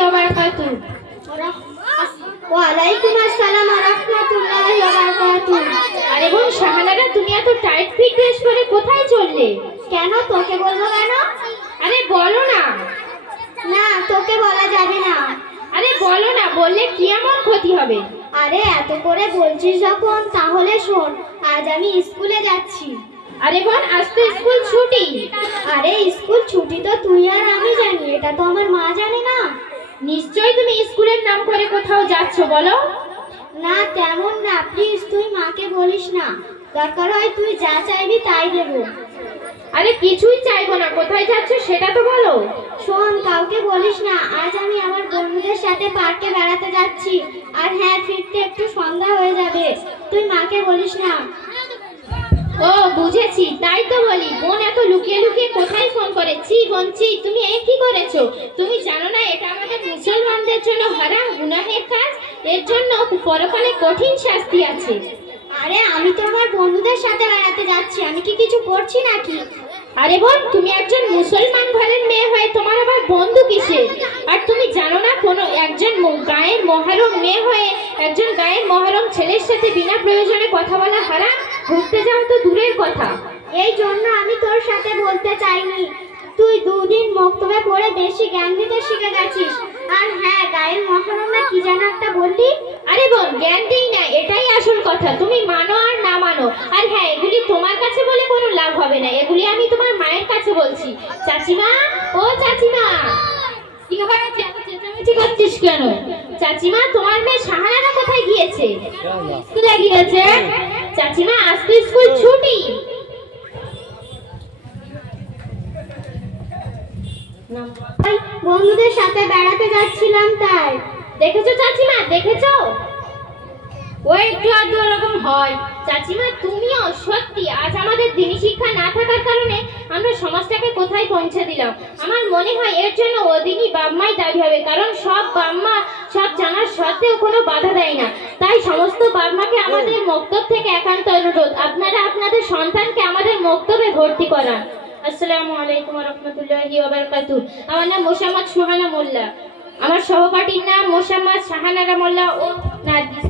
ওয়া বারাকাতুহু। ওয়ালাইকুম আসসালাম ওয়া রাহমাতুল্লাহি ওয়া বারাকাতুহু। আরে বোন শাহানারা, তুমি এত টাইট ফিট ড্রেস পরে কোথায় চললে? কেন, তোকে বলবো কেন? আরে বলো না। না, তোকে বলা যাবে না। আরে বলো না, বললে কি এমন ক্ষতি হবে? আরে এত করে বলছিস যখন, তাহলে শোন, আজ আমি স্কুলে যাচ্ছি। আরে বোন, আজ তো স্কুল ছুটি। আরে স্কুল ছুটি তো তুই আর আমি জানি, এটা তো আমার মা জানে না। নিশ্চয়ই তুমি স্কুলের নাম করে কোথাও যাচ্ছ, বলো। না তেমন না, প্লিজ তুই মাকে বলিস না, দরকার হয় তুই যা চাইবি তাই দেবো। আরে কিছুই চাইবো না, কোথায় যাচ্ছ সেটা তো বলো। শোন, কাউকে বলিস না, আজ আমি আমার বন্ধুদের সাথে পার্কে বেড়াতে যাচ্ছি। আর হ্যাঁ, ফিরতে একটু সন্ধ্যা হয়ে যাবে, তুই মাকে বলিস না। ও বুঝেছি, তাই তো বলি বোন এত লুকিয়ে লুকিয়ে কোথায় ফোন করেছি। বোনছি, তুমি এ কি করেছো? তুমি জানো না এটা আমাদের মুসলমানদের জন্য হারাম গুনাহের কাজ। এর জন্য পরকালে কঠিন শাস্তি আছে। আরে আমি তো আমার বন্ধুদের সাথে বেড়াতে যাচ্ছি, আমি কি কিছু করছি নাকি? আরে বোন, তুমি একজন মুসলমান ঘরের মেয়ে হয়ে তোমার আবার বন্ধু কিসের? আর তুমি জানো না কোনো একজন গায়ের মহরম মেয়ে হয়ে একজন গায়ের মহরম ছেলের সাথে বিনা প্রয়োজনে কথা বলা হারাম, ঘুরতে যাওয়া তো দূরের কথা। এই জন্য আমি তোর সাথে বলতে চাইনি, তুই দুদিন মক্তবে পড়ে বেশি জ্ঞান দিতে শিখে গেছিস। আর হ্যাঁ, গায়ের মহরম না কি যেন একটা বললি? আরে বোন, জ্ঞান দিই না, এটাই আসল কথা। তুমি মানো আর না মানো, আর হ্যাঁ, এগুলি তোমার কাছে বলে কোনো লাভ হবে না, এগুলি আমি তোমার মায়ের কাছে বলছি। চাচিমা, ও চাচিমা, কি হয়েছে? এত চেঁচামেচি করছিস কেন? চাচিমা, তোমার মেয়ে শাহানারা কোথায় গিয়েছে? স্কুলে গিয়েছে। চাচিমা, আজ তো স্কুল ছুটি। বন্ধুদের সাথে বেড়াতে যাচ্ছিলাম তাই। দেখেছো চাচিমা, দেখেছো? ওই একটু আধটু ওরকম হয়। চাচিমা, তুমিও সত্যি আজ আমাদের দিনী শিক্ষা না থাকার কারণে আমরা সমাজটাকে কোথায় পৌঁছে দিলাম। আমার মনে হয় এর জন্য অদিনী বাপ-মাই দায়ী হবে, কারণ সব বাপ-মা সব জানার সত্ত্বেও কোনো বাধা দেয় না। তাই সমস্ত বাপ-মাকে আমাদের মক্তব থেকে একান্ত অনুরোধ, আপনারা আপনাদের সন্তানকে আমাদের মক্তবে ভর্তি করান। আসসালামু আলাইকুম ওয়া রাহমাতুল্লাহি ওয়া বারাকাতুহু। আমার নাম মোসাম্মদ সুহানা মোল্লা। আমার সহপাঠীর নাম মোসাম্মদ শাহানারা মোল্লা ও নার্গিস।